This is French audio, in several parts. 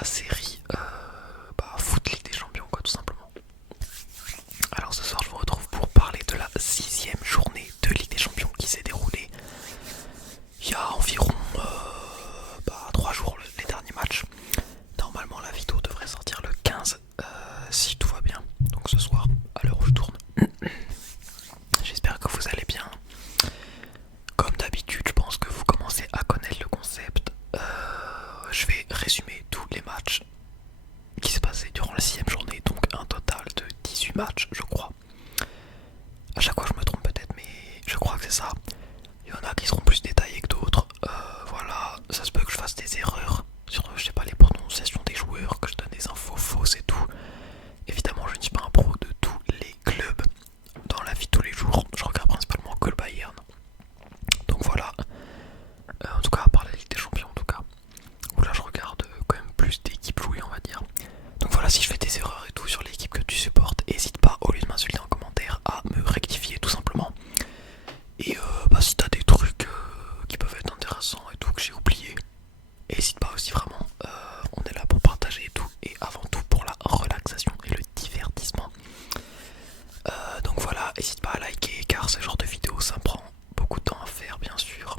la série Foot Ligue des Champions, quoi, tout simplement. Alors ce soir, je vous retrouve pour parler de la 6e journée de Ligue des Champions qui s'est déroulée il y a environ 3 jours, les derniers matchs. Normalement, la vidéo devrait sortir le 15 si tout va bien. Donc ce soir, à l'heure où je tourne. J'espère que vous allez bien. Comme d'habitude, je pense que vous commencez à connaître le concept. Je vais résumer tous les matchs qui s'est passé durant la 6e journée, donc un total de 18 matchs, je crois. À chaque fois, je me trompe peut-être, mais je crois que c'est ça. Il y en a qui seront plus détaillés que d'autres. Voilà, ça se peut que je fasse des erreurs sur, je sais pas, les prononciations des joueurs, que je donne des infos fausses et tout. Évidemment, je ne suis pas un pro de tous les clubs. Dans la vie de tous les jours, je regarde principalement que le Bayern. Donc voilà. En tout cas, à part la Ligue des Champions, en tout cas. Où là, je regarde quand même plus d'équipes jouées, on va dire. Donc voilà, si je fais des erreurs et tout sur l'équipe que tu supportes, n'hésite pas, au lieu de m'insulter en commentaire, à me rectifier tout simplement. Et si t'as des trucs qui peuvent être intéressants et tout que j'ai oublié, n'hésite pas aussi vraiment. On est là pour partager et tout, et avant tout pour la relaxation et le divertissement. Donc voilà, n'hésite pas à liker car ce genre de vidéo ça me prend beaucoup de temps à faire bien sûr.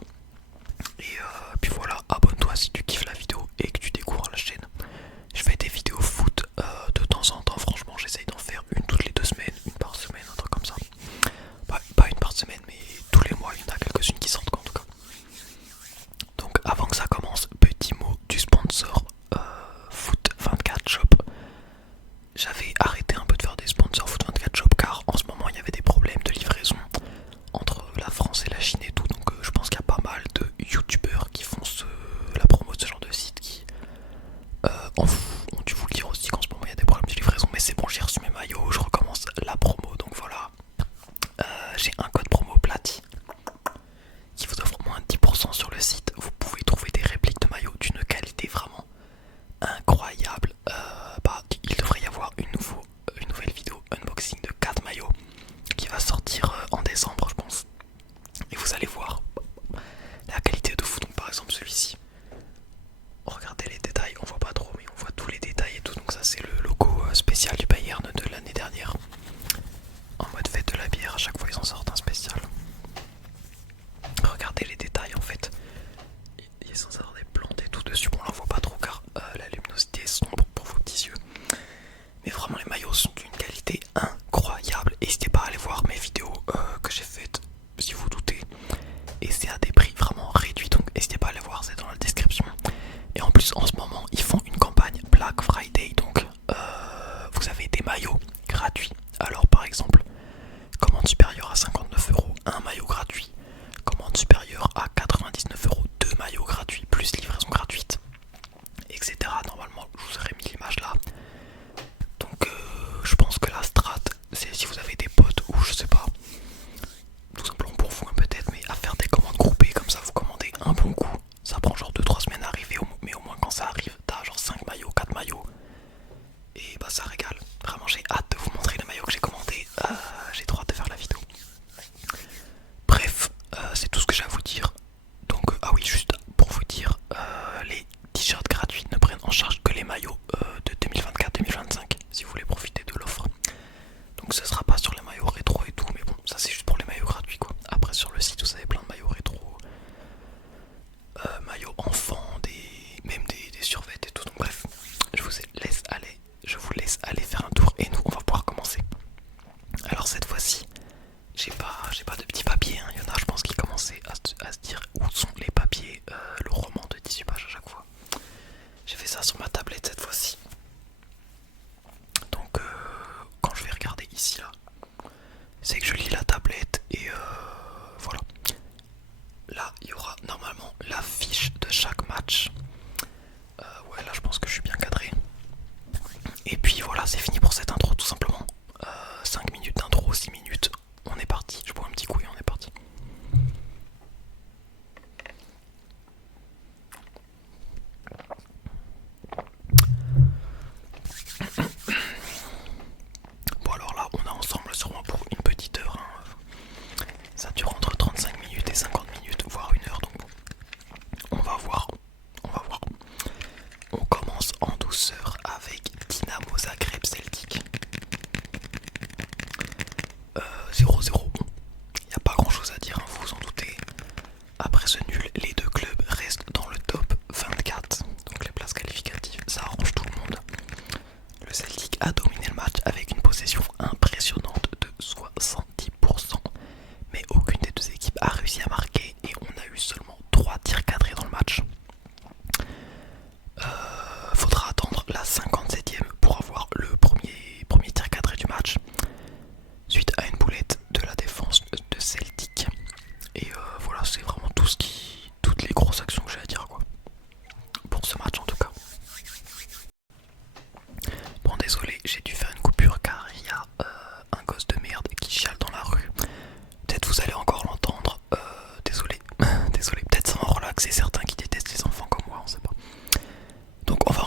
Et puis voilà, abonne-toi si tu kiffes la vidéo et que tu découvres la chaîne. Je fais des vidéos foot de temps en temps, franchement j'essaye d'en faire une toutes les 2 semaines, une par semaine, un truc comme ça. Pas une par semaine mais tous les mois il y en a quelques-unes qui sortent en tout cas. Donc avant que ça commence, petit mot du sponsor Foot24 Shop. J'avais arrêté un peu de faire des sponsors Foot24 Shop car en ce moment il y avait des problèmes de livraison entre la France et la Chine et tout, donc je pense qu'il y a pas mal de youtubeurs qui font la promo de ce genre de site qui ont dû vous le dire aussi qu'en ce moment il y a des problèmes de livraison, mais c'est bon, j'ai reçu mes maillots, je recommence la promo, donc voilà. J'ai un code promo Plati qui vous offre moins de 10% sur le site. Vous pouvez trouver des répliques de maillots d'une qualité vraiment incroyable. Il devrait y avoir une nouvelle vidéo unboxing de 4 maillots qui va sortir en décembre je pense. Et vous allez voir la qualité de fou. Donc par exemple celui-ci, regardez les détails, on voit pas trop mais on voit tous les détails et tout. Donc ça c'est le logo spécial du Bayern de l'année dernière. En mode fête de la bière, à chaque fois ils en sortent un spécial. Regardez les détails en fait. Il est censé avoir des plantes et tout dessus. Bon, on l'en voit pas trop car la luminosité est sombre pour vos petits yeux. Mais vraiment, les maillots sont d'une qualité incroyable. N'hésitez pas à aller voir mes vidéos que j'ai faites si vous doutez. Et c'est à des prix vraiment réduits. Donc n'hésitez pas à aller voir, c'est dans la description. Et en plus, en ce moment, ils font une campagne Black Friday. Donc vous avez des maillots gratuits. Alors par exemple, commande supérieure à 59€, un maillot gratuit. Commande supérieure à 99€, 2 maillots gratuits, plus livraison gratuite, etc. Normalement, je vous aurais mis l'image là. Donc, je pense que la strat, c'est si vous avez des potes ou je sais pas, tout simplement pour vous peut-être, mais à faire des commandes groupées, comme ça vous commandez un bon coup. Ça prend genre 2-3 semaines à arriver, mais au moins quand ça arrive, t'as genre 5 maillots, 4 maillots. Et bah ça régale. Vraiment, j'ai hâte de vous montrer le maillot que j'ai commandé. J'ai trop hâte de faire la vidéo. Bref, c'est tout ce que j'ai à vous dire. Donc, ah oui, juste pour vous dire, les t-shirts gratuits ne prennent en charge que les maillots de 2024-2025, si vous voulez profiter de l'offre. Donc, ce sera pas sur les maillots rétro et tout, mais bon, ça c'est juste pour les maillots gratuits quoi. Après, sur le site, vous avez plein de maillots rétro, maillots enfants, même des survêtements et tout. Donc, bref, je vous laisse aller faire un tour et nous, on va pouvoir commencer. Alors, cette fois-ci, j'ai pas de petits papiers, hein. Il y en a je pense qui commençaient à se dire où sont les papiers, le roman de 18 pages à chaque fois. J'ai fait ça sur ma tablette cette fois-ci. Donc quand je vais regarder ici là, c'est que je lis la tablette et voilà. Là il y aura normalement la fiche de chaque match. Ouais là je pense que je suis bien cadré. Et puis voilà, c'est fini pour cette intro tout simplement. 5 minutes d'intro, 6 minutes. On est parti, je bois un petit coup et on est parti.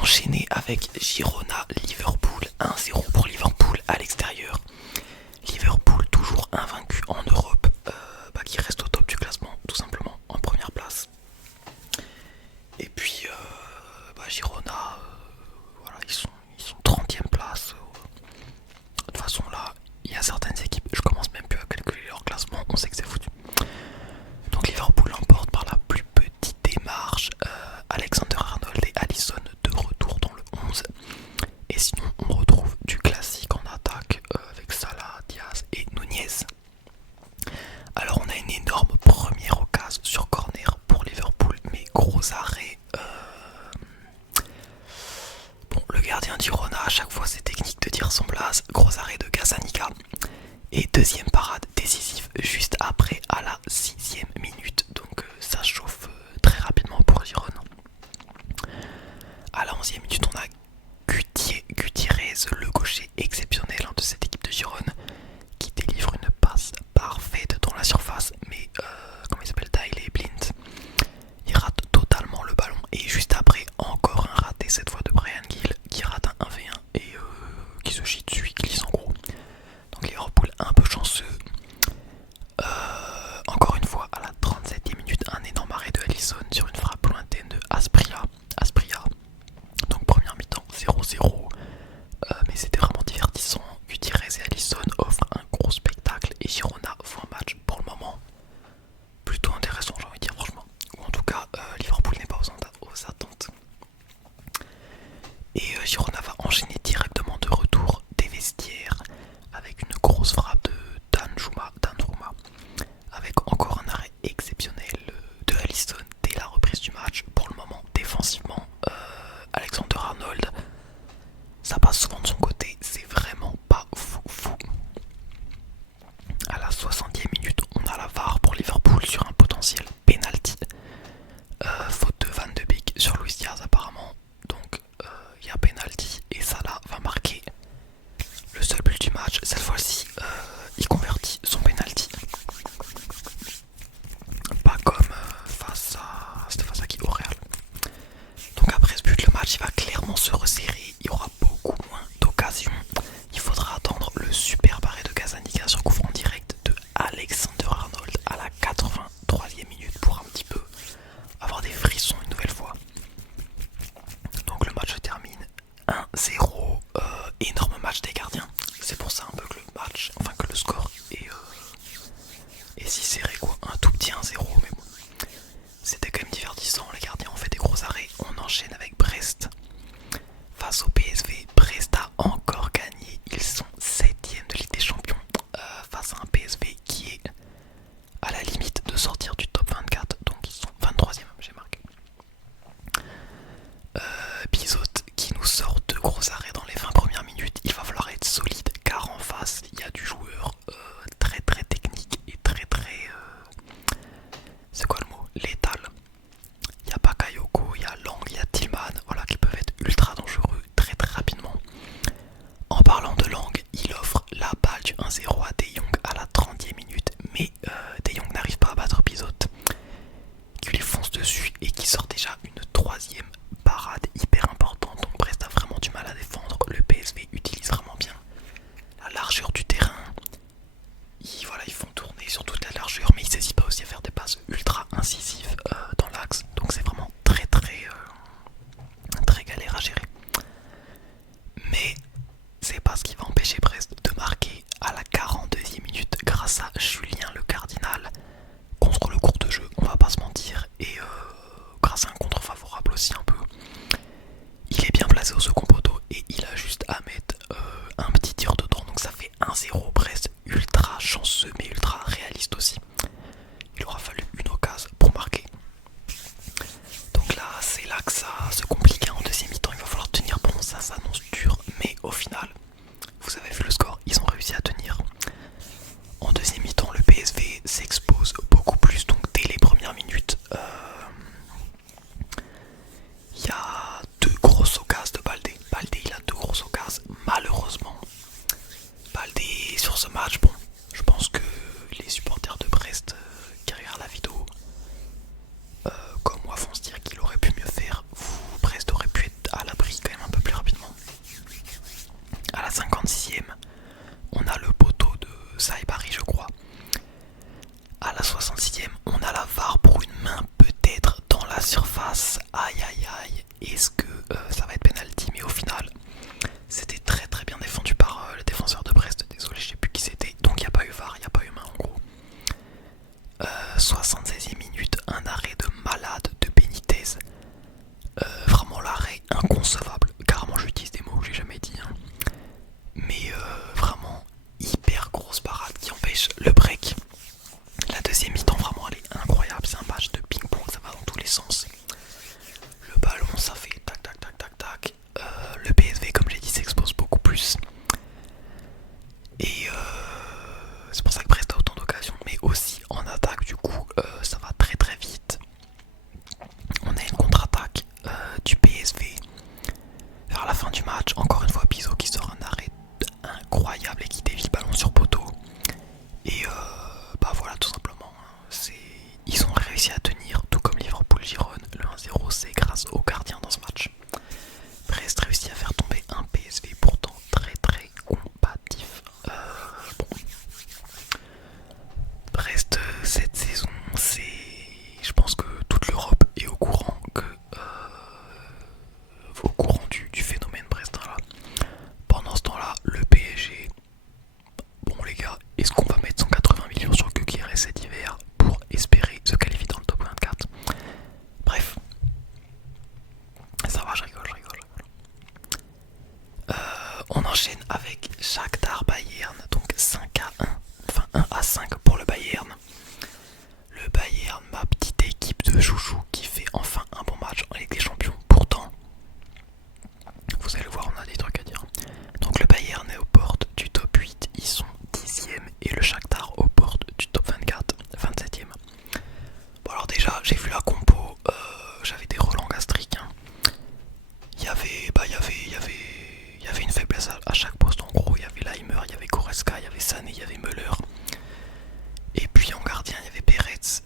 enchaîner avec Girona-Liverpool, 1-0 pour Liverpool à l'extérieur. Liverpool toujours invaincu en Europe, qui reste au top du classement tout simplement en première place. Et puis Girona, voilà, ils sont 30e place. De toute façon là, il y a certaines équipes, je commence même plus à calculer leur classement, on sait que c'est foutu. Donc Liverpool l'emporte par la plus petite démarche. Alexander-Arnold et Alisson de retour dans le 11. Et sinon on retrouve du classique en attaque avec Salah, Diaz et Nunez. Alors on a une énorme première occasion sur corner pour Liverpool, mais gros arrêt. Bon, le gardien d'Irona à chaque fois c'est technique de dire son blaze. Gros arrêt de Gazzaniga. Et deuxième parade décisive juste après à la 6e minute. Donc ça chauffe très rapidement pour Girona. À la 11e minute on a Gutiérrez, le gaucher exceptionnel de cette équipe de Girona, qui délivre une passe parfaite dans la surface, mais comment il s'appelle, Tyler Blind, il rate totalement le ballon. Et juste après encore un raté, cette fois de Brian Gill, qui rate un 1v1 et qui se chie dessus, qui glisse en gros. Donc Liverpool un peu chanceux. Encore une fois à la 37e minute, un énorme arrêt de Alisson sur une frappe lointaine de Aspria. Donc première mi-temps 0-0, mais c'était vraiment divertissant. Gutiérrez et Alisson offrent un gros spectacle et Girona font un match pour le moment plutôt intéressant, j'ai envie de dire, franchement. Ou en tout cas Liverpool n'est pas aux attentes. Et Girona va enchaîner directement de retour des vestiaires avec une grosse frappe de Danjuma, avec encore un arrêt exceptionnel de Alisson dès la reprise du match. Pour le moment défensivement, Alexander-Arnold, ça passe souvent de son côté, c'est vraiment pas fou. À la 60e minute, on a la VAR pour Liverpool sur un potentiel penalty. Faute de Van de Beek sur Luis Diaz apparemment. Donc il y a penalty et Salah va marquer le seul but du match. Cette fois-ci, il convertit son penalty. Pas comme c'était face à qui, au Real. Donc après ce but, le match il va clairement se resserrer. Il y aura beaucoup moins d'occasions. Il faudra attendre le super arrêt de Gazzaniga sur coup franc direct de Alexander-Arnold à la 83e minute pour un petit peu avoir des frissons une nouvelle fois. Donc le match se termine 1-0. Énorme match des gardiens. C'est pour ça un peu que le score est si serré quoi. Un tout petit 1-0, mais bon. C'était quand même divertissant. Les gardiens ont fait des gros arrêts. On enchaîne avec Brest. Face au PSV, Brest a encore gagné. Ils sont 7e de Ligue des Champions face à un PSV qui est à la limite de sortir du top 24. Donc ils sont 23e, j'ai marqué. Bizot qui nous sort de gros arrêts dans les 20 premières minutes. Il va falloir être solide car en face il y a du joueur très technique et c'est quoi le mot, létal. Il y a Bakayoko, il y a Lang, il y a Tillman, voilà, qui peuvent être ultra dangereux très rapidement. En parlant de Lang, il offre la balle du 1-0 à De Jong à la 30e minute, mais De Jong n'arrive pas à battre Bizot, qui lui fonce dessus et qui sort déjà une 3e parade hyper importante. Donc Brest a vraiment du mal à défendre. Le PSV utilise vraiment bien la largeur du terrain. Ils font tourner sur toute la largeur, mais ils n'hésitent pas aussi à faire des passes ultra incisives dans l'axe. Donc c'est vraiment très galère à gérer. Mais c'est pas ce qui va empêcher Brest de marquer à la 42e minute grâce à Julien Le Cardinal contre le cours de jeu, on va pas se mentir, et grâce à un contre favorable aussi un peu. Il est bien placé au second poteau et il a juste à mettre un petit tir dedans, donc ça fait 1-0 Brest, ultra chanceux mais ultra réaliste aussi. Il aura fallu une occasion pour marquer. Donc là, c'est là que ça se complique en deuxième mi-temps, il va falloir tenir bon, ça s'annonce dur, mais au final, vous avez vu le score, ils ont réussi à tenir. En deuxième mi-temps, le PSV s'expose beaucoup plus, donc dès les premières minutes, il y a deux grosses occasions de Baldé. enchaîne avec Shakhtar Bayern, donc 5-1, enfin 1-5 pour le Bayern. Le Bayern, ma petite équipe de chouchou qui fait enfin un bon match en Ligue des Champions. Pourtant, vous allez le voir, on a des trucs à dire. Donc le Bayern est aux portes du top 8, ils sont 10e et le Shakhtar aux portes du top 24, 27e. Bon alors déjà, j'ai vu la compo, j'avais des relents gastriques. Hein. Il y avait une faiblesse à chaque poste. En gros, il y avait Leimer, il y avait Goretzka, il y avait Sané, il y avait Müller. Et puis en gardien, il y avait Peretz,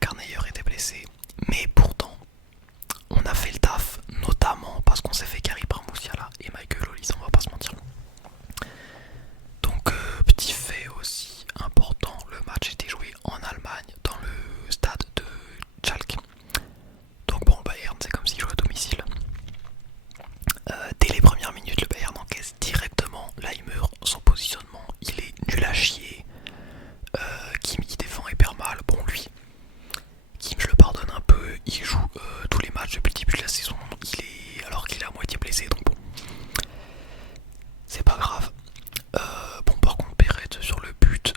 Karneyer était blessé. Mais pourtant, on a fait le taf, notamment parce qu'on s'est fait carry par Moussiala et Michael Olise, on va pas se mentir. Donc petit fait aussi important, le match était joué en Allemagne, dans le stade de Schalke. Donc bon, Bayern, c'est comme s'il jouait à domicile. Dès les premières minutes, le Bayern encaisse directement Leimer. Son positionnement, il est nul à chier. Kim, il défend hyper mal. Bon, lui, Kim, je le pardonne un peu. Il joue tous les matchs depuis le début de la saison. Alors qu'il est à moitié blessé, donc bon, c'est pas grave. Bon, par contre, Perret sur le but,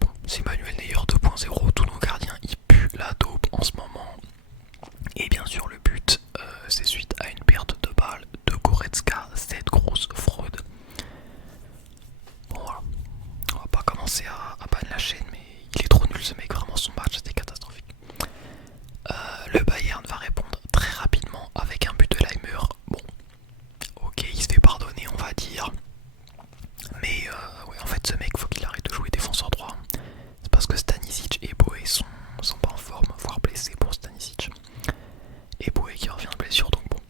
bon, c'est Manuel Neuer 2.0. Tous nos gardiens, ils puent la dope en ce moment. Et bien sûr, le but, c'est suite à une perte de balle de Goretzka, cette grosse fraude. Bon voilà, on va pas commencer à banner la chaîne, mais il est trop nul ce mec, vraiment son match c'était catastrophique. Le Bayern va répondre très rapidement avec un but de Leimer. Bon, ok, il se fait pardonner on va dire. Mais ouais, en fait ce mec faut qu'il arrête de jouer défenseur droit. C'est parce que Stanisic et Boé sont pas en forme, voire blessés pour Stanisic. Et Boé qui revient de blessure, donc bon.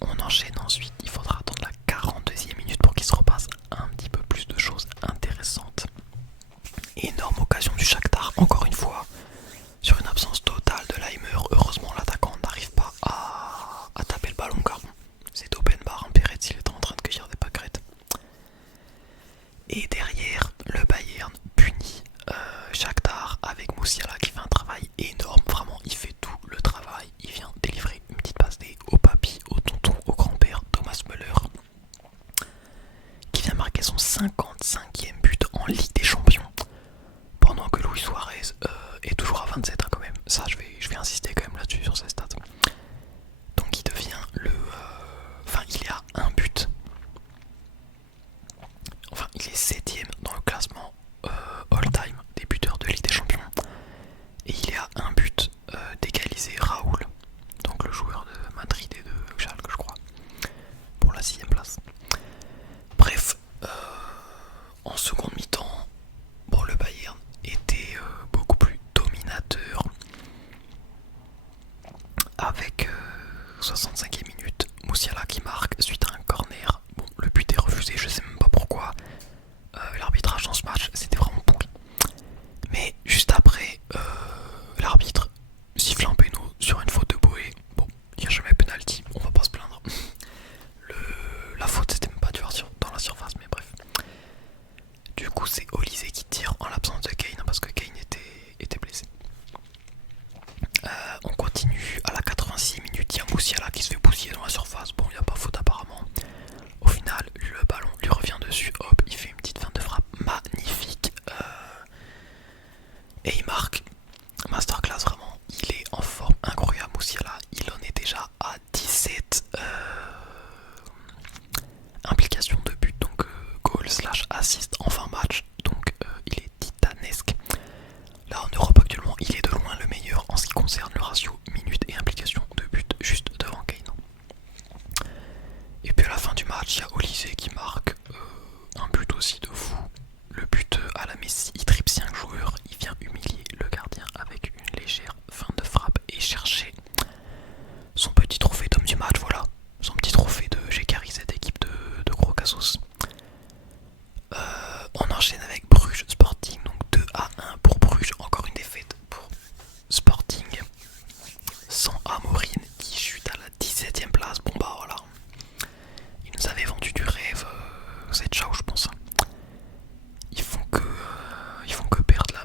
On enchaîne ensuite, il faudra attendre la 42e minute pour qu'il se repasse un petit peu plus de choses intéressantes. Énorme occasion du Shakhtar, encore une fois, sur une absence totale de Leimer. Heureusement l'attaquant n'arrive pas à taper le ballon car c'est open bar, hein, Peretz il était en train de cueillir des pâquerettes. Et derrière, le Bayern punit Shakhtar avec Moussiala qui fait un travail énorme, vraiment il fait tout le travail, il vient délivrer une petite passe D au papy, au tonton, au grand-père Thomas Müller qui vient marquer son 55e but en Ligue des Champions pendant que Luis Suarez est toujours à 27 quand même. Ça je vais insister quand même là-dessus sur ses stats. Donc il devient enfin il est à un but. Enfin il est 7ème dans le classement all-time des buteurs de Ligue des Champions. Et il est à un but d'égaliser Raoul, donc le joueur de Madrid et de Schalke je crois, pour la 6ème place. Bref, en seconde mi-temps, bon, le Bayern était beaucoup plus dominateur avec 65e minute, Moussiala qui marque suite à un corner. Bon, le but est refusé, je sais même pas pourquoi. L'arbitrage dans ce match c'était vraiment pourri. Mais juste après, l'arbitre siffle un péno sur une faute de Boé. Bon, il n'y a jamais penalty, on va pas se plaindre. La faute c'était même pas dans la surface, mais bref. Du coup c'est Olise qui tire en l'absence de Kane parce que Kane était blessé. On continue à la 86e minute, il y a Moussiala qui se fait bousiller dans la surface. Bon, il n'y a pas faute apparemment. Au final, le ballon lui revient dessus, hop, il fait une petite feinte de frappe magnifique. Et il marque. Masterclass vraiment, il est en forme incroyable Moussiala. Il en est déjà à 17 implications de but, donc goal slash assist en 20 matchs. Donc il est titanesque. Là en Europe actuellement, il est de loin le meilleur en ce qui concerne le ratio minutes et implications de but, juste devant Kane. Et puis à la fin du match, il y a Olise qui marque un but aussi de fou. Le but à la Messi, il triple 5 joueurs, il vient humilier le gardien avec une légère feinte de frappe et chercher son petit trophée d'homme du match, voilà. Son petit trophée de j'ai carry cette équipe de gros cassos. On enchaîne avec Bruges Sporting, donc 2-1 pour Bruges, encore une défaite pour Sporting. Sans Amorim qui chute à la 17ème place, bon bah voilà. Ils nous avaient vendu du rêve, c'est ciao je pense. Ils font que perdre la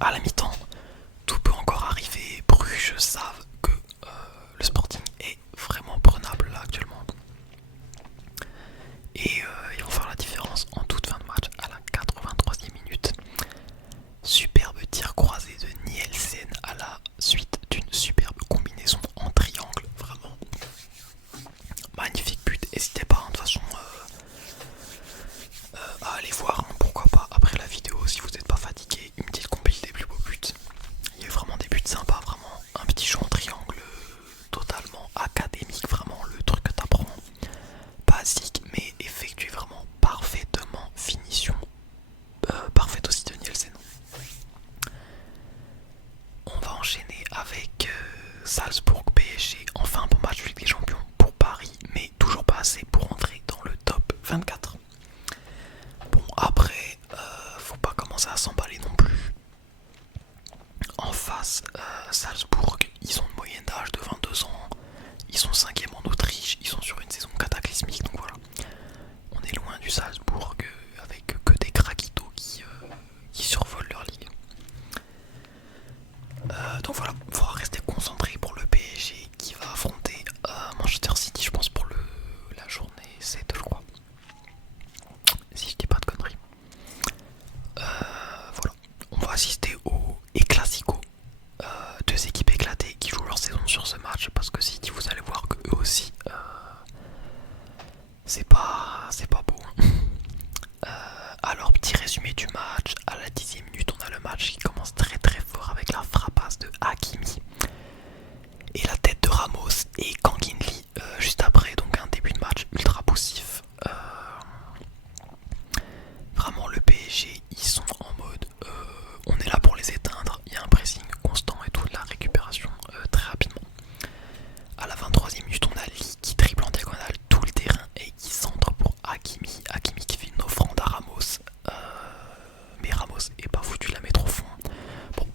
à la mi-temps, tout peut encore arriver. Bruges savent que le Sporting est vraiment prenable là actuellement. Et ils vont faire la différence en toute fin de match à la 83e minute. Superbe tir croisé de Nielsen à la suite d'une superbe combinaison en triangle. Vraiment magnifique but. N'hésitez pas, de toute façon, à aller voir, hein, pourquoi pas après la vidéo si vous n'êtes pas fatigué, une petite compil des plus beaux buts. Il y a eu vraiment des buts sympas, vraiment un petit jeu en triangle totalement académique, vraiment le truc que t'apprends, basique mais effectué vraiment parfaitement, finition parfaite aussi de Nielsen. On va enchaîner avec Salzbourg PSG, enfin un bon match de Ligue des Champions pour Paris, mais toujours pas assez pour entrer dans le top 24. Bon après, faut pas commencer à s'emballer non plus. En face, Salzbourg, ils ont une moyenne d'âge de 22 ans, ils sont 5e en Autriche, ils sont sur une saison cataclysmique, donc voilà. On est loin du Salzbourg avec que des craquitos qui survolent leur ligue. Donc voilà, il faudra rester concentré pour le PSG qui va affronter Manchester City, je pense, pour la journée 7, je crois. Si je dis pas de conneries. Voilà, on va assister au Classico. Deux équipes éclatées qui jouent leur saison sur ce match, parce que City, vous allez voir que eux aussi, c'est pas beau. Alors, petit résumé du match. À la 10e minute, on a le match qui commence très très fort avec la frappasse de Hakimi et la tête de Ramos et Kanginli juste après, donc un début de match ultra poussif. Vraiment, le PSG, ils sont en mode on est là pour les éteindre. Il y a un pressing constant et tout, de la récupération très rapidement. À la 23e minute, on a Lee qui triple en diagonale tout le terrain et qui centre pour Hakimi. Hakimi qui fait une offrande à Ramos. Mais Ramos est pas foutu de la mettre au fond. Bon,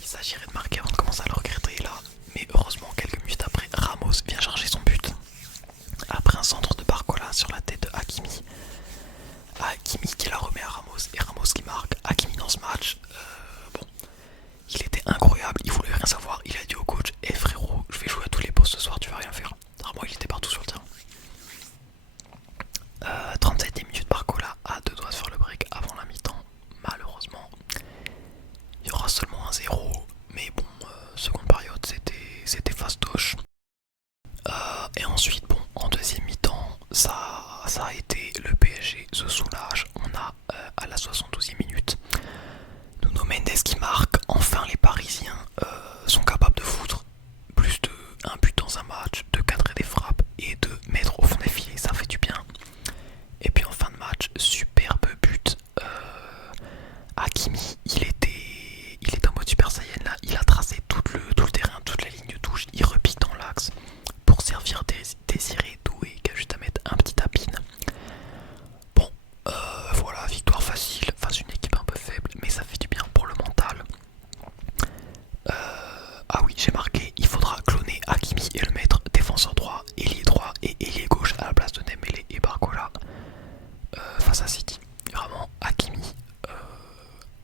il s'agirait de marquer avant de commencer à le regretter là. Mais heureusement, quelques minutes après, Ramos vient chercher son but. Après un centre de Barcola sur la tête de Hakimi. Hakimi qui la remet à Ramos et Ramos qui marque. Hakimi dans ce match, bon, il était incroyable, il voulait rien savoir. Il a dit au coach: eh frérot, je vais jouer à tous les postes ce soir, tu vas rien faire. Vraiment, il était partout sur le terrain. 37e minute, Barcola à deux doigts de faire le break avant la mi-temps. Malheureusement, il y aura seulement un 0. Mais bon, seconde période, c'était fastoche. Et ensuite, bon, en deuxième mi-temps, ça a été le PSG se soulage. On a à la 72e minute Nuno Mendes qui marque. Enfin, les Parisiens sont capables de foutre plus de un but dans un match, de cadrer des frappes et de mettre au fond des filets. Ça fait du bien. Et puis en fin de match, superbe but. Hakimi, il était en mode Super Saiyan là. Il a tracé tout le terrain, toute la ligne de touche. Il repique dans l'axe pour servir Désiré Doué qui a juste à mettre un petit tapine. Bon, voilà, victoire facile face à une équipe un peu faible, mais ça fait du bien pour le mental. Ah oui, j'ai marqué, il faudra cloner Hakimi et le mettre défenseur droit, ailier droit et ailier gauche à la place de Dembélé et Barcola face à City. Vraiment, Hakimi,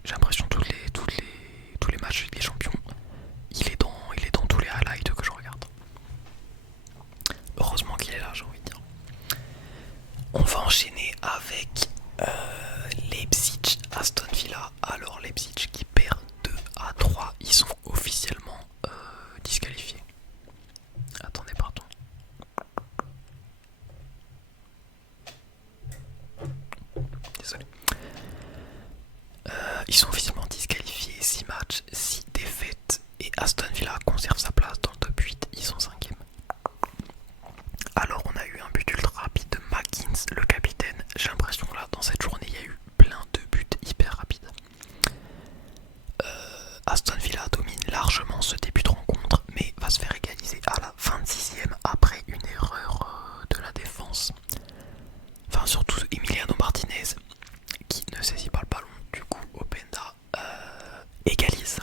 j'ai l'impression tous les matchs avec les champions, il est dans tous les highlights que je regarde. Heureusement qu'il est là, j'ai envie de dire. On va enchaîner avec Leipzig, Aston Villa. Alors Leipzig qui perd 2-3, ils sont officiellement disqualifiés. Attendez, pardon. Désolé. Ils sont officiellement disqualifiés, 6 matchs, 6 défaites. Et Aston Villa conserve sa place dans le top 8, ils sont 5e. Alors on a eu un but ultra rapide de McGinn, le capitaine. J'ai l'impression là dans cette journée il y a eu plein de buts hyper rapides. Aston Villa domine largement ce début de rencontre, mais va se faire égaliser à la 26e après une erreur de la défense. Enfin surtout Emiliano Martinez qui ne saisit pas le ballon. Du coup Openda égalise.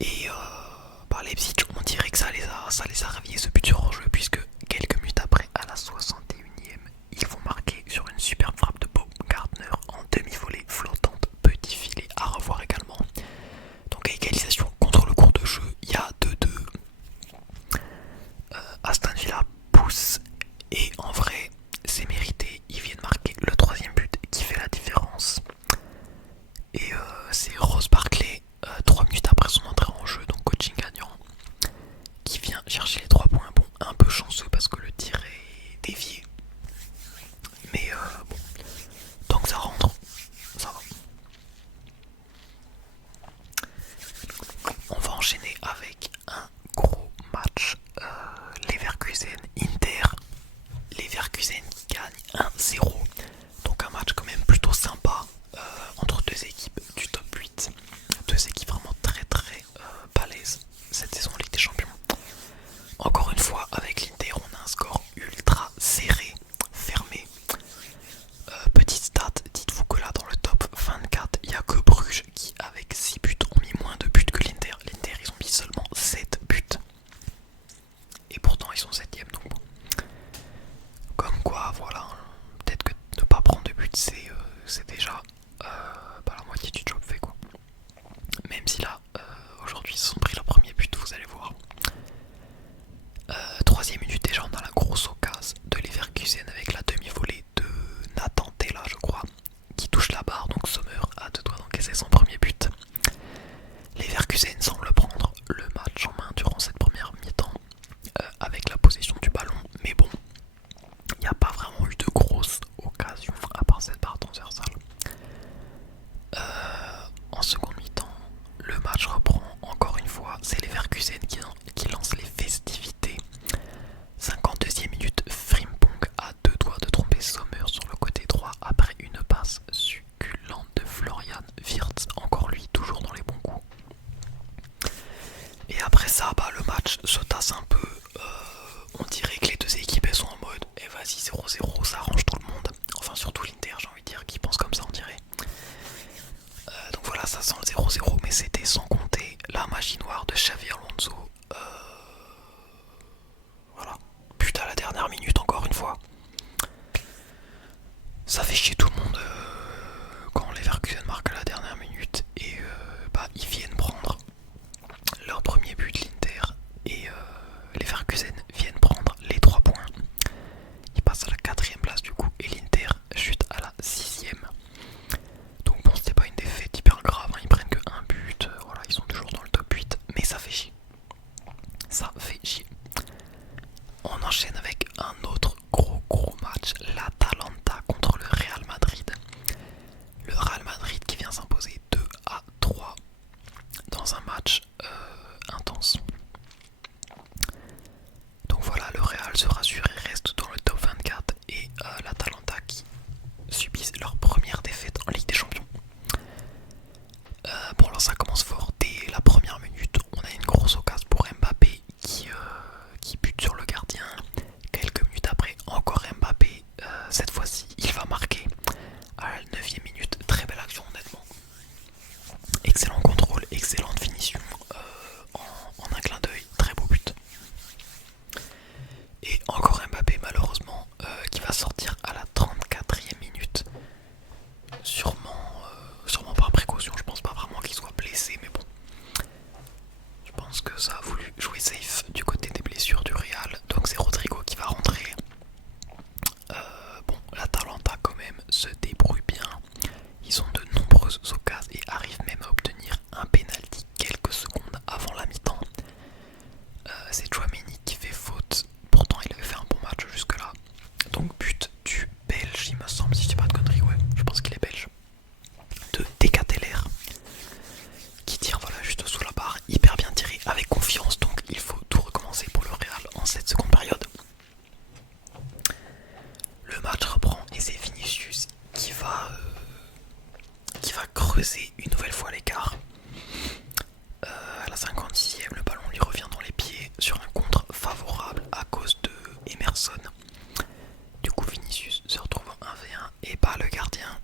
Et Leipzig, on dirait que ça les a réveillés ce but sur hors-jeu, puisque quelques minutes après, à la 61e, ils vont marquer sur une superbe frappe de Baumgartner en demi-volée flottante, petit filet à revoir également. Donc à égalisation contre le cours de jeu, il y a 2-2. Aston Villa pousse et en vrai c'est mérité, ils viennent marquer le troisième but qui fait la différence. Et c'est Ross Barkley, 3 minutes après son entrée en jeu, donc coaching gagnant, qui vient chercher les 3 points. Bon, un peu chanceux parce que le tir est dévié. Mais bon, tant que ça rentre, ça va. On va enchaîner avec un gros match. Leverkusen-Inter. Leverkusen qui gagne 1-0. Donc un match quand même plutôt sympa entre deux équipes du top 8. Deux équipes vraiment très très balèzes cette saison en Ligue des Champions. Encore une fois, avec l'Inter, on a un score ultra serré, fermé. Petite stat, dites-vous que là dans le top 24, il n'y a que Bruges qui, avec 6 buts, ont mis moins de buts que l'Inter. L'Inter, ils ont mis seulement 7 buts. Et pourtant, ils sont 7ème, donc bon. Comme quoi, voilà, peut-être que ne pas prendre de but, c'est déjà la moitié du job fait, quoi. Même si là, aujourd'hui, ils se sont pris leur premier but, vous allez voir. 3ème minute déjà, on a la grosse occasion de Leverkusen avec la demi-volée de Nathan Tella, je crois, qui touche la barre, donc Sommer a 2 doigts d'encaisser son premier but. Leverkusen semble prendre le match en main durant cette première mi-temps avec la possession du ballon, mais bon, il n'y a pas vraiment eu de grosses occasions à part cette barre transversale. En seconde mi-temps, le match reprend encore une fois, c'est Leverkusen qui lance les festivités. 52e minute, Frimpong a 2 doigts de tromper Sommer sur le côté droit après une passe succulente de Florian Wirtz, encore lui toujours dans les bons coups. Et après ça, le match se tasse un peu. On dirait que les deux équipes elles sont en mode vas-y 0-0, ça arrange tout le monde. Enfin surtout l'Inter, j'ai envie de dire, qui pense comme ça on dirait. Donc voilà, ça sent le 0-0, mais c'était sans compter la magie noire de Xavi Alonso. Voilà, but à la dernière minute encore une fois. Ça fait chier tout le monde quand les Leverkusen marquent à la dernière minute et ils viennent prendre leur premier but l'Inter et les Leverkusen viennent prendre les 3 points. Ils passent à la 4ème place du coup et l'Inter chute à la 6ème. Donc bon, c'était pas une défaite hyper grave, hein. Ils prennent que un but, voilà, ils sont toujours dans le top 8, mais ça fait chier. Ça fait chier. On enchaîne avec un autre gros match, l'Atalanta contre le Real Madrid. Le Real Madrid qui vient s'imposer 2-3 dans un match intense. Donc voilà, le Real se rassure et reste dans le top 24 et l'Atalanta qui subissent leur première défaite en Ligue des Champions. Bon alors ça commence fort, dès la première minute on a une grosse occasion pour Mbappé qui bute sur le gardien. Quelques minutes après encore Mbappé, cette fois-ci il va marquer à la 9ème minute. Très belle action honnêtement, excellent contrôle, excellente finition en un clin d'œil, très beau but. Et encore Mbappé malheureusement qui va sortir à la 34ème minute. Sûrement par précaution, je pense pas vraiment qu'il soit blessé, mais bon. Je pense que ça a voulu jouer safe du côté des blessures du Real. Donc c'est Rodrigo qui va rentrer. Bon, l'Atalanta quand même se débrouille bien. Ils ont de nombreuses occasions et arrivent même à obtenir un penalty quelques secondes avant la mi-temps. C'est Chouameni qui fait faute. Pourtant il avait fait un bon match jusque là. Donc but du Belge il me semble, si je dis pas de conneries, ouais, je pense qu'il est belge. De Decateler qui tire voilà juste sous la barre, hyper bien tiré, avec confiance, donc il faut tout recommencer pour le Real en cette seconde période. Le match reprend et c'est Vinicius qui va creuser une nouvelle fois l'écart. À la 56ème, le ballon lui revient dans les pieds sur un contre favorable à cause de Emerson. Du coup Vinicius se retrouve en 1v1 et bat le gardien.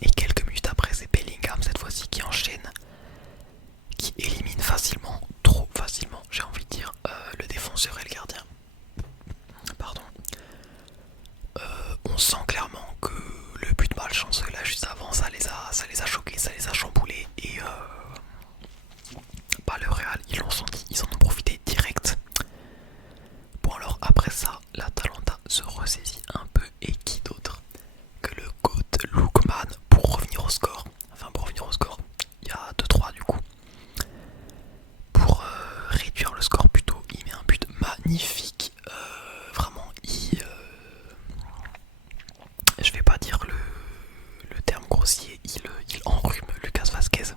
Et quelques minutes après c'est Bellingham cette fois-ci qui enchaîne, qui magnifique. Vraiment, je vais pas dire le terme grossier, il enrhume Lucas Vasquez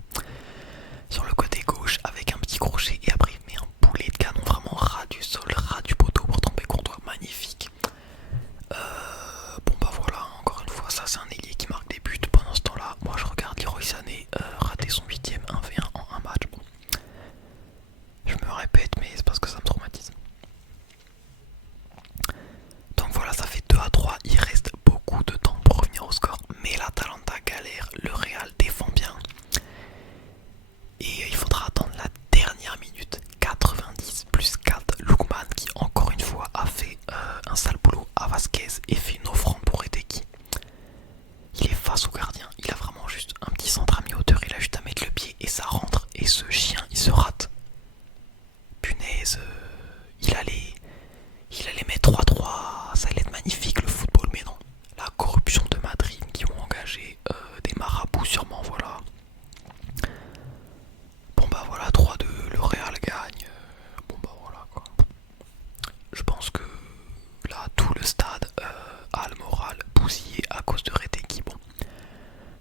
sur le côté gauche avec un petit crochet et après il met un boulet de canon vraiment ras du sol, ras du poteau pour tomber Courtois, magnifique. Bon bah voilà, encore une fois, ça c'est un ailier qui marque des buts. Pendant ce temps-là, moi je regarde Leroy Sané rater son 8ème 1v1 en un match. Bon, je me répète, mais c'est parce que ça me traumatise. Donc voilà, ça fait 2-3, il reste beaucoup de temps pour revenir au score. Mais l'Atalanta galère, le Real défend bien. Et il faudra attendre la dernière minute, 90 plus 4, Lookman qui encore une fois a fait un sale boulot à Vasquez et fait une offrande pour Eteki. Il est face au gardien, il a vraiment juste un petit centre à mi-hauteur, il a juste à mettre le pied et ça rentre. Et ce chien, il se rate. Punaise, il allait mettre 3-3, ça allait être magnifique le football, mais non. La corruption de Madrid qui ont engagé des marabouts sûrement, voilà. Bon bah voilà, 3-2, le Real gagne. Bon bah voilà quoi. Je pense que là, tout le stade a le moral bousillé à cause de Retegui. Bon,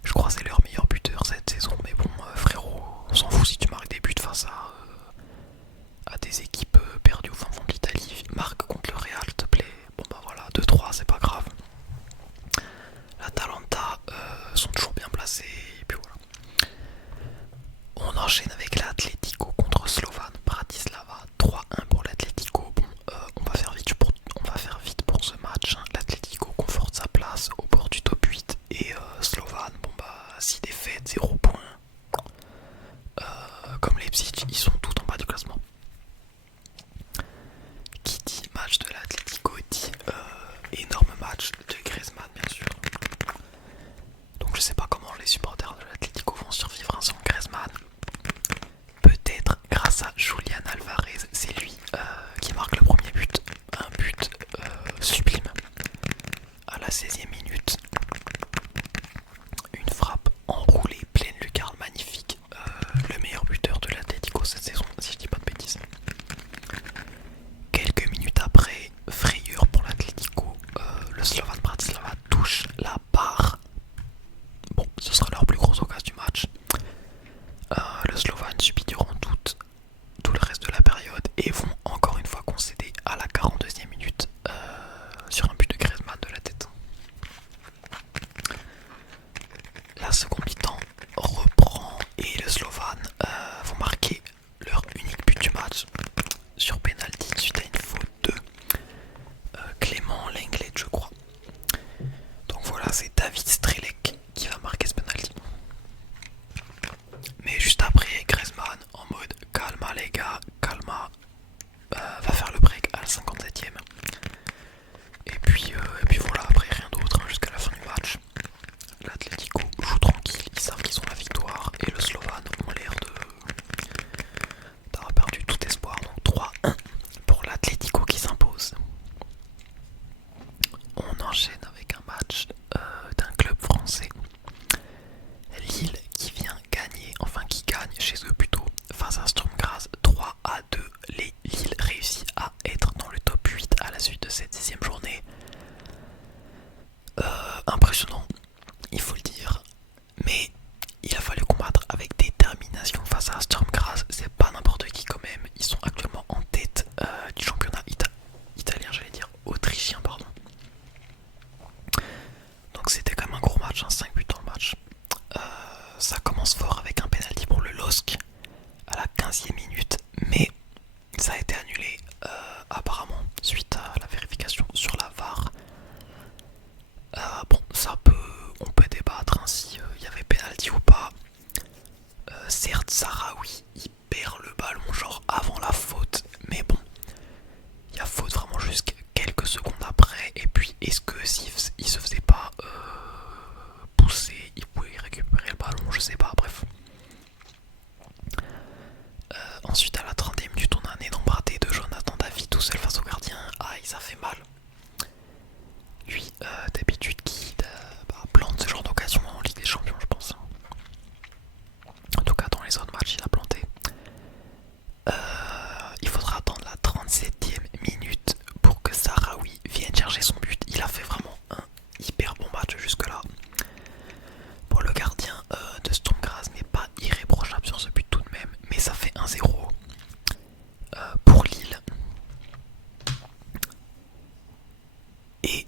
je crois que c'est leur meilleur buteur cette saison, mais bon, frérot, on s'en fout si tu marques des buts face à des équipes perdues au fin fond de l'Italie. Marque contre le Real, s'il te plaît. Bon bah voilà, 2-3, c'est pas grave. L'Atalanta sont toujours bien placés, et puis voilà. On enchaîne avec l'Atlético contre Slovan Bratislava, 3-1 pour l'Atlético. Bon, on va faire vite pour ce match. Hein. L'Atlético conforte sa place au bord du top 8 et Slovan, bon bah 6 défaites, 0 points. Comme Leipzig, ils sont tout en bas du classement. Qui dit match de l'Atlético dit énorme match de Griezmann bien sûr. Donc je sais pas comment les supporters de l'Atlético vont survivre sans Griezmann. a fait vraiment un hyper bon match jusque-là. Bon, le gardien de Sturm Graz n'est pas irréprochable sur ce but tout de même, mais ça fait 1-0 pour Lille. Et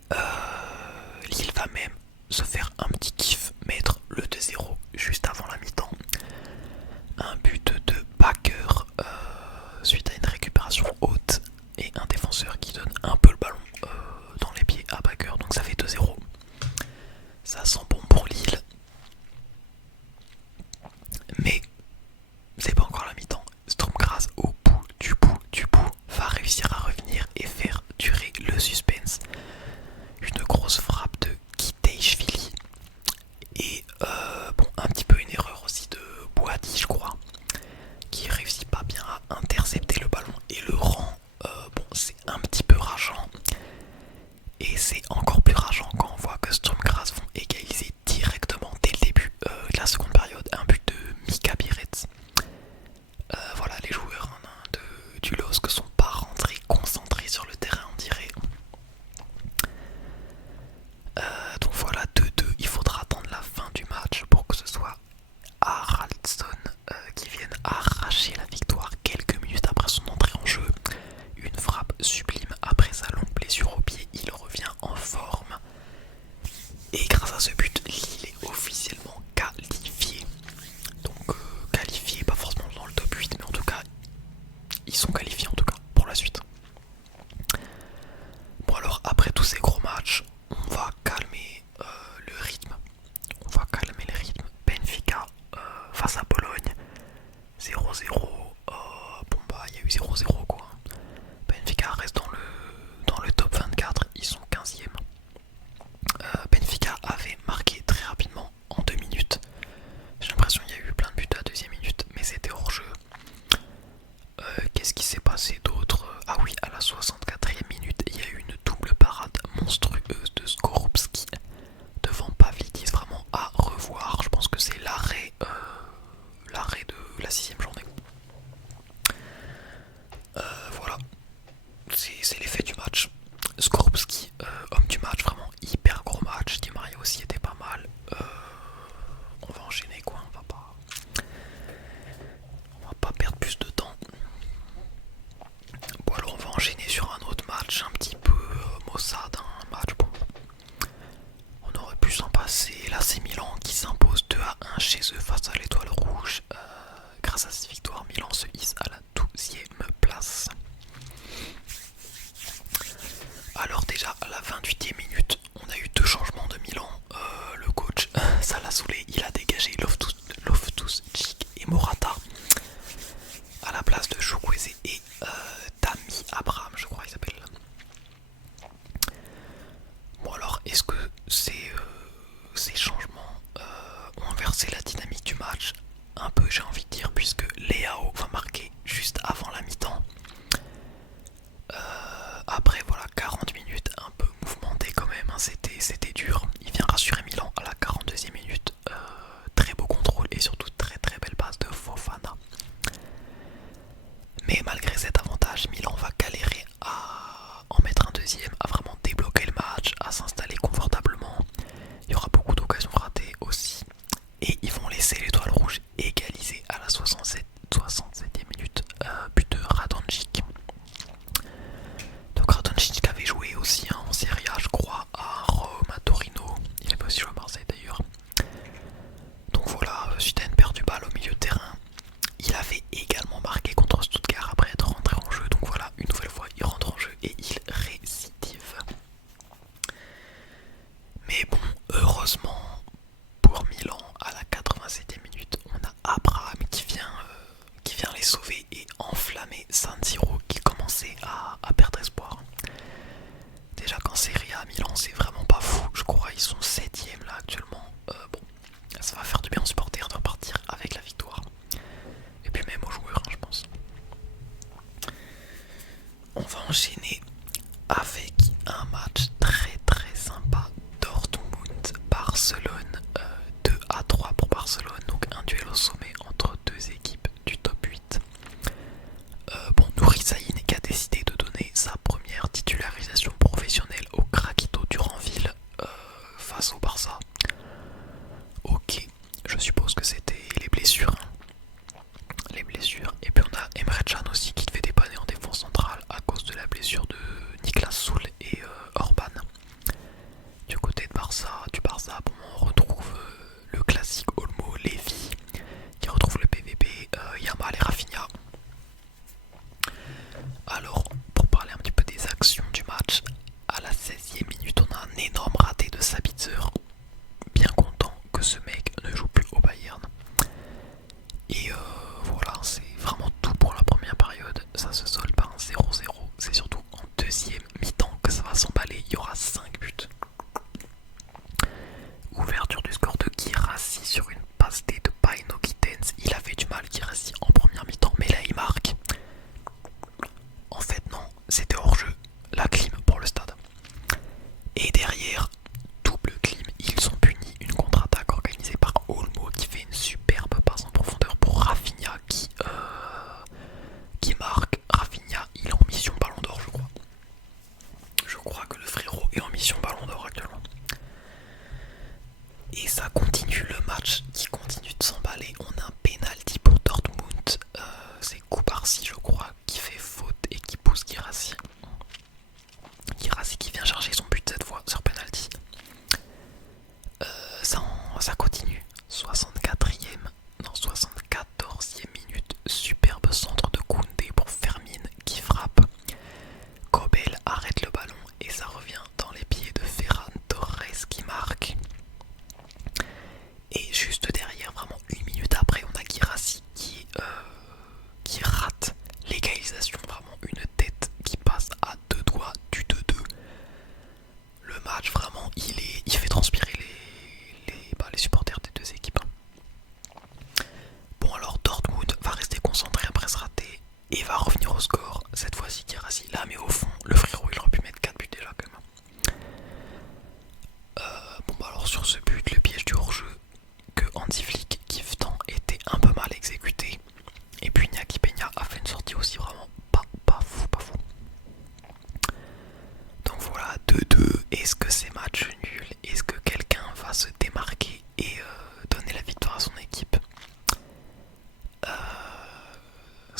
Lille va même se faire un petit kiff, mettre le 2-0 juste avant la mi-temps. Un but de Bakker suite à une récupération haute et un défenseur qui donne un peu le ballon dans les pieds à Bakker, donc ça fait 2-0. Ça sent bon pour Lille. Mais c'est pas encore la mi-temps. Sturm Graz au bout va réussir à revenir et faire durer le suspense. Une grosse frappe de Kitejshvili et bon, un petit peu une erreur aussi de Boadi, je crois, qui réussit pas bien à intercepter le ballon et le rend. Bon, c'est un petit peu rageant. Et c'est encore plus rageant quand on voit que Sturm Graz vont égaliser directement dès le début de la seconde période. Un but de Mika Biretz. Voilà, les joueurs du LOSC sont pas rentrés concentrés sur le terrain, on dirait. Donc voilà, 2-2. Il faudra attendre la fin du match pour que ce soit Haraldsson qui vienne arracher la victoire quelques minutes après son entrée en jeu. Une frappe sublime après sa longue blessure au pied. Il revient en forme. Et grâce à ce but, Lille est officiellement qualifié. Donc qualifié, pas forcément dans le top 8, mais en tout cas, ils sont qualifiés en tout cas pour la suite. Bon alors, après tous ces gros matchs, on va calmer le rythme. On va calmer les rythmes. Benfica face à Bologne, 0-0. Bon bah, il y a eu 0-0 quoi. Benfica reste dans le top 24, ils sont 15e. Benfica avait marqué très rapidement en 2 minutes. J'ai l'impression qu'il y a eu plein de buts à la deuxième minute, mais c'était hors jeu. Qu'est-ce qui s'est passé d'autre? Ah oui, à la 64e minute, il y a eu une double parade monstrueuse de Skorupski devant Pavlidis, vraiment à revoir. Je pense que c'est l'arrêt de la 6ème journée. Voilà, c'est l'effet du match. Skorupski, homme du match, vraiment hyper gros match. Di Maria aussi était pas mal. On va enchaîner quoi, on va pas perdre plus de temps. Bon alors on va enchaîner sur un autre match un petit peu maussade, un match bon. On aurait pu s'en passer. Là c'est Milan qui s'impose 2-1 chez eux face à l'Étoile Rouge. Grâce à cette victoire, Milan se hisse à la 12e place. Alors déjà à la 28e minute, on a eu deux changements de Milan. Le coach, ça l'a saoulé, il a dégagé Loftus-Cheek et Morata à la place de Chukwueze et Tammy Abraham, je crois qu'il s'appelle. Bon alors, est-ce que ces changements ont inversé la dynamique du match? Un peu, j'ai envie de dire, puisque Leao va marquer juste avant la mi-temps. Après voilà, 40 minutes un peu mouvementées quand même, hein, c'était dur. Il vient rassurer Milan à la 42e minute. Très beau contrôle et surtout très très belle passe de Fofana. Mais malgré cet avantage, Milan va galérer à en mettre un deuxième, à vraiment débloquer le match, à s'installer confortablement. Il y aura beaucoup d'occasions ratées aussi. Et ils vont laisser l'Étoile Rouge égaliser à la 67e minute. But de Radonjic. Donc Radonjic avait joué aussi en Serie A, je crois, à Rome, à Torino. Il avait aussi joué à Marseille d'ailleurs. Donc voilà, suite à une perte du balle au milieu de terrain, il avait également marqué contre Stuttgart après être rentré en jeu. Donc voilà, une nouvelle fois, il rentre en jeu et il récidive. Mais bon, heureusement pour Milan, à la 87e minute, on a Abraham qui vient les sauver et enflammer San Siro qui commençait à perdre espoir. Déjà qu'en Serie A, Milan, c'est vraiment pas fou. Je crois qu'ils sont 7e là actuellement. Bon, ça va faire du bien aux supporters de repartir avec la victoire. Et puis même aux joueurs, hein, je pense. On va enchaîner avec un match très très sympa. Dortmund-Barcelone, 2-3 pour Barcelone. Donc un duel au sommet entre deux équipes du top 8. Bon, Nouri Sahin qui a décidé de donner sa première titularisation professionnelle au Krakito durant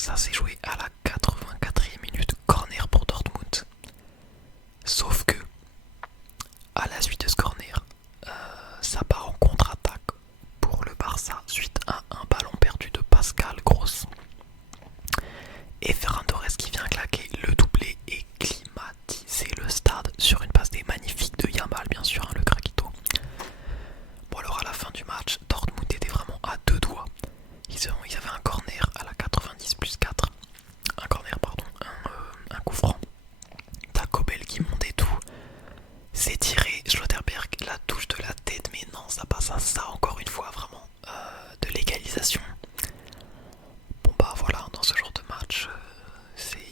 ça s'est joué à la 84e minute, corner pour Dortmund. Sauf que, à la suite de ce corner, ça part en contre-attaque pour le Barça suite à un ballon perdu de Pascal Gross. Et Ferran Torres qui vient claquer le doublé et climatiser le stade sur une passe des magnifiques de Yamal, bien sûr, hein, le craquito. Bon alors à la fin du match, Dortmund était vraiment à deux doigts. Ils avaient un corner à la 90 plus 4. Un corner, pardon, un coup franc. T'as Kobel qui monte et tout. C'est tiré, Schlotterberg la touche de la tête, mais non, ça passe à ça encore une fois, vraiment, de l'égalisation. Bon bah voilà, dans ce genre de match,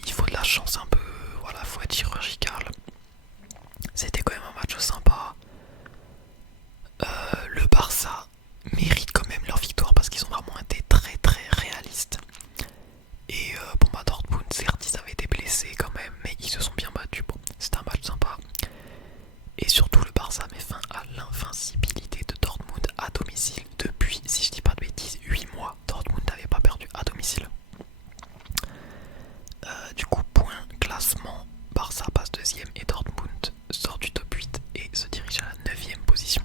il faut de la chance un peu, voilà, faut être chirurgical. C'était quand même un match sympa. Le Barça mérite quand même leur victoire parce qu'ils ont vraiment été très très réalistes. Et bon bah Dortmund, certes ils avaient été blessés quand même, mais ils se sont bien battus. Bon, c'était un match sympa. Et surtout le Barça met fin à l'invincibilité de Dortmund à domicile. Depuis, si je dis pas de bêtises, 8 mois, Dortmund n'avait pas perdu à domicile. Du coup, point classement, Barça passe deuxième et Dortmund sort du top 8 et se dirige à la 9ème position.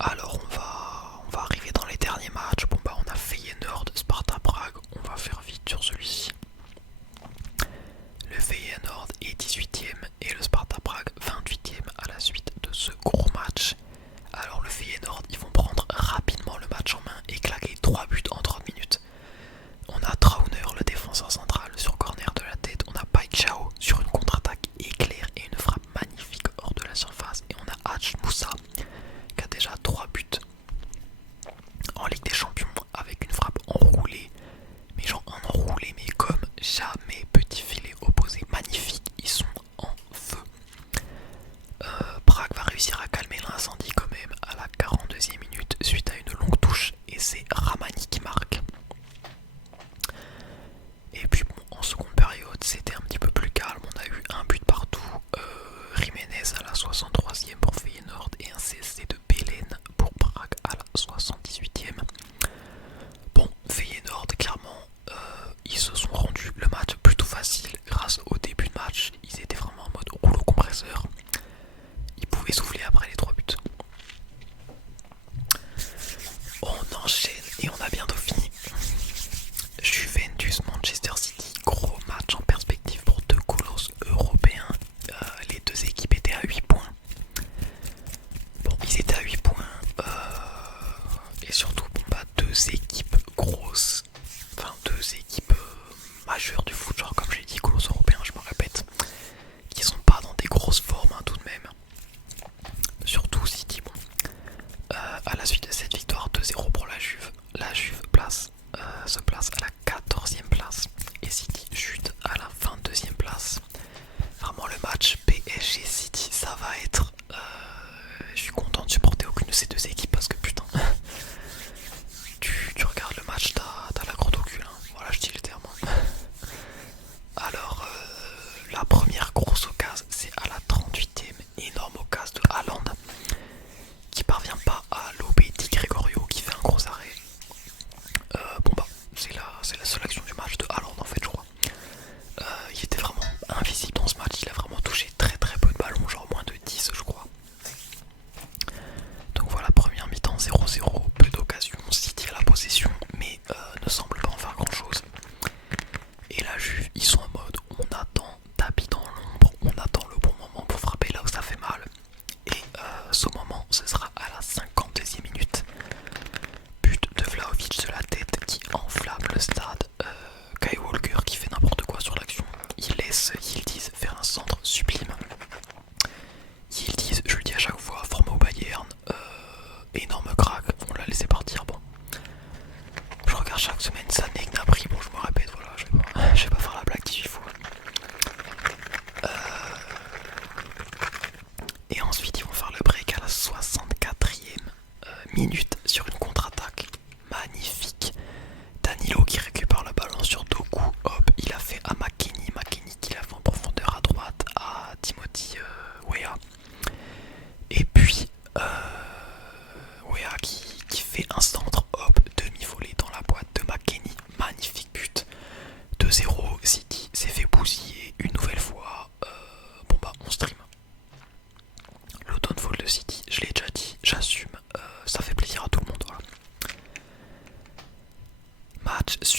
Alors on va arriver dans les derniers matchs. Bon bah on a Feyenoord, Sparta Prague, on va faire vite sur celui-ci. Le Feyenoord est 18ème et le Sparta Prague 28ème à la suite de ce gros match. Alors le Feyenoord, ils vont prendre rapidement le match en main et claquer 3 buts en 30 minutes. On a Trauner, le défenseur central, sur corner de la tête. On a Paixão sur une contre-attaque éclair et une frappe magnifique hors de la surface. Et on a Hadj Moussa qui a déjà 3 buts en Ligue des Champions avec une frappe enroulée. Mais genre enroulée, mais comme jamais. Petit filet opposé, magnifique. Ils sont en feu. Prague va réussir à calmer l'incendie quand même à la 42e minute suite à une longue touche. Et c'est Ramani qui marque. Et puis bon, en seconde période, c'était un petit peu plus calme. On a eu un but partout. Jiménez à la 63e pour Feyenoord et un CSC de Belen pour Prague à la 78e. Bon, Feyenoord, clairement, ils se sont rendus le match plutôt facile grâce au début de match. Ils étaient vraiment en mode rouleau compresseur. Ils pouvaient souffler après les 3 buts. On enchaîne et on a bientôt fini. Juventus Manchester City, gros match en perspective pour deux colosses européens. Les deux équipes étaient à 8 points. Bon, ils étaient à 8 points. Et surtout, bon, bah, deux équipes grosses. Enfin, deux équipes majeures du foot, genre comme j'ai dit, colosses européens, je me répète. Qui sont pas dans des grosses formes, hein, tout de même. Surtout City, bon. À la suite de cette victoire 2-0 pour la Juve se place à la 14e place et City chute à la 22e place. Vraiment le match PSG City, ça va être... je suis content de supporter aucune de ces deux équipes parce que putain, tu regardes le match, t'as la crotte au cul, hein. Voilà, je dis les termes. Alors, la première grosse occasion, c'est à la 38e, énorme occasion de Haaland qui parvient pas à lober Di Gregorio qui fait un gros arrêt. Bon bah, c'est la seule action du match de Haaland en fait, je crois. Il était vraiment invisible dans ce match, il a vraiment touché très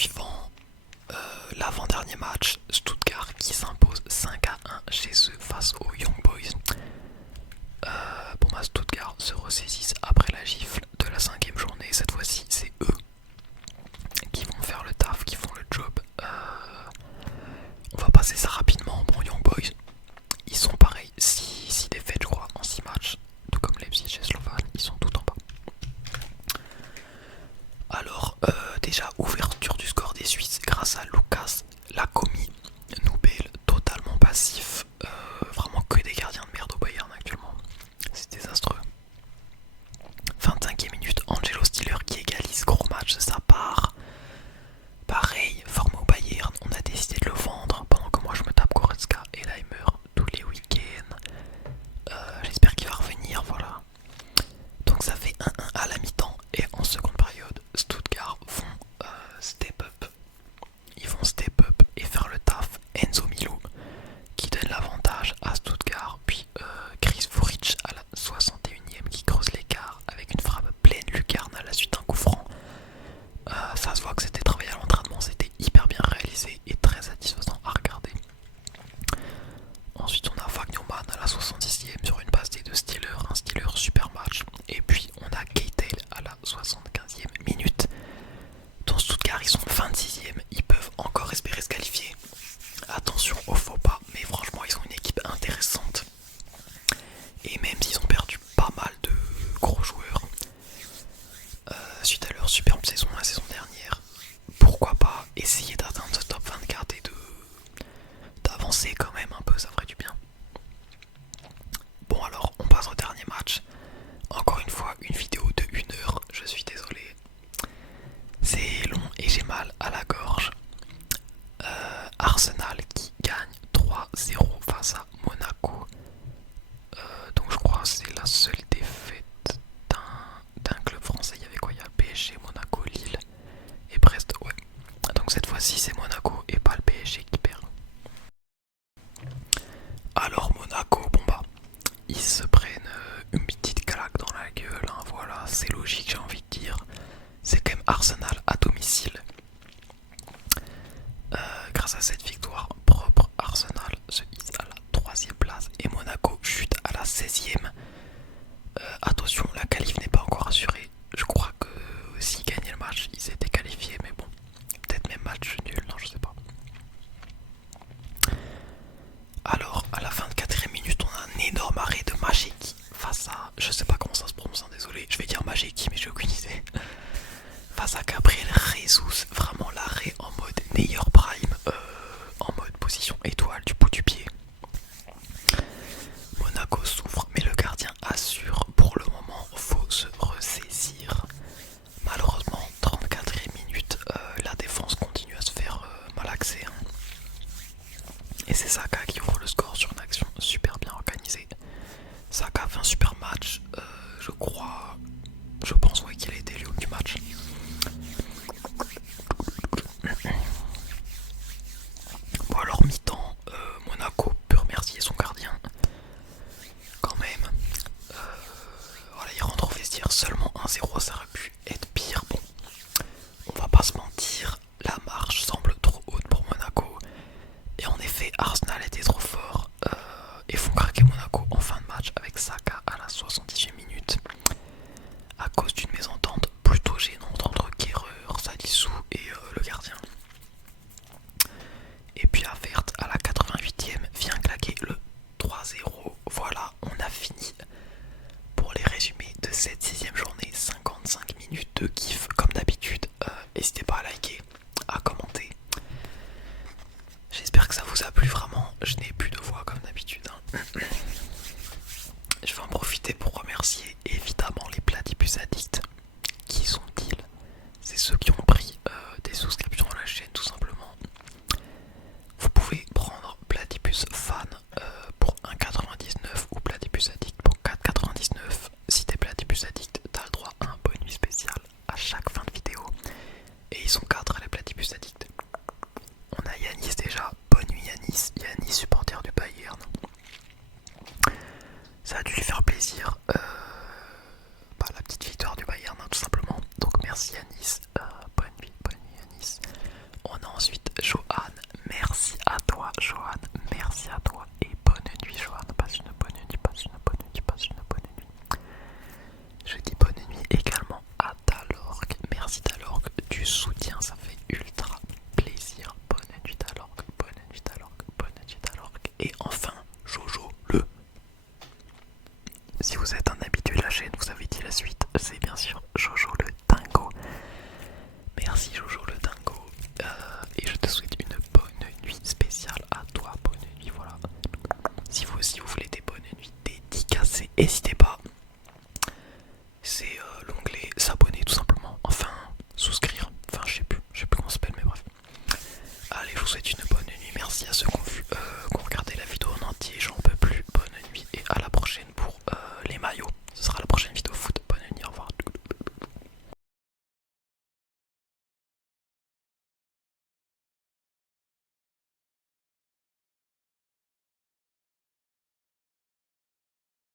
suivant l'avant-dernier match, Stuttgart qui s'impose 5-1 chez eux face aux Young Boys. Stuttgart se ressaisissent après la gifle de la 5ème journée. Cette fois-ci, c'est eux qui vont faire le taf, qui font le job. On va passer ça rapidement. Bon, Young Boys, ils sont pareils, 6 défaites, je crois, en 6 matchs. Tout comme Leipzig et Slovan, ils sont tout en bas. Alors, déjà, ouverture du score des Suisses grâce à Lucas Lacomie. Noubel, totalement passif. Vraiment que des gardiens de merde au Bayern actuellement. C'est désastreux. 25e minute, Angelo Stiller qui égalise, gros match de sa part. Pareil, formé au Bayern, on a décidé de le vendre pendant que moi je me tape Goretzka et Leimer tous les week-ends. J'espère qu'il va revenir, voilà. Donc ça fait 1-1 à la mi-temps et en seconde période, Stuttgart vont step up. Ils vont step up et faire le taf. Enzo Milo qui donne l'avantage à Stuttgart, puis Chris Furic à la 61e qui creuse l'écart avec une frappe pleine lucarne à la suite d'un coup franc. Ça se voit que c'était travaillé à l'entraînement, c'était hyper bien réalisé et très satisfaisant à regarder. Ensuite on a Wagnerman à la 66e sur une passe des deux Steelers, un Steeler super match. Et puis on a Keitel à la 75e minute. Dans Stuttgart ils sont 26e, ils peuvent encore espérer se qualifier. Attention au faux pas, mais franchement ils ont une équipe intéressante. Et même s'ils ont perdu pas mal de gros joueurs suite à leur superbe saison la saison dernière, pourquoi pas essayer d'atteindre ce top 24 et d'avancer quand même un peu, ça ferait du bien. Bon alors on passe au dernier match. Encore une fois une vidéo de 1 heure, je suis désolé. C'est long et j'ai mal à la gorge. Arsenal qui gagne 3-0 face à Monaco. Donc je crois que c'est la seule défaite d'un club français. Il y avait quoi? Il y a PSG, Monaco, Lille et Brest. Ouais. Donc cette fois-ci c'est Monaco et pas le PSG qui perd. Alors Monaco, bon bah, ils se prennent une petite claque dans la gueule, hein, voilà, c'est logique j'ai envie de dire. C'est quand même Arsenal à domicile. Grâce à cette victoire propre, Arsenal se hisse à la 3ème place et Monaco chute à la 16ème. Attention, la qualif n'est pas encore assurée. Je crois que s'ils gagnaient le match, ils étaient qualifiés, mais bon, peut-être même match nul, non je sais pas. Alors, à la 24e minute, on a un énorme arrêt de Majeki face à, je sais pas comment ça se prononce, hein, désolé, je vais dire Majeki mais j'ai aucune idée. Face à Gabriel Jesus, vraiment l'arrêt en mode meilleur prime, en mode position étoile du bout du pied. Monaco souffre mais le gardien assure. Pour le moment faut se ressaisir. On a ensuite Johan. Merci à toi, Johan. Merci à toi. Et bonne nuit, Johan. Passe une bonne nuit, passe une bonne nuit, passe une bonne nuit. Je dis bonne nuit également à Talorg. Merci Talorg du soutien, ça fait ultra plaisir. Bonne nuit Talorg, bonne nuit Talorg, bonne nuit Talorg. Et enfin, Jojo le. Si vous êtes un habitué de la chaîne, vous avez dit la suite, c'est bien sûr Jojo le Dingo. Merci Jojo le Dingo. Et je te souhaite une bonne nuit spéciale à toi. Bonne nuit, voilà. Si vous aussi vous voulez des bonnes nuits dédicacées, n'hésitez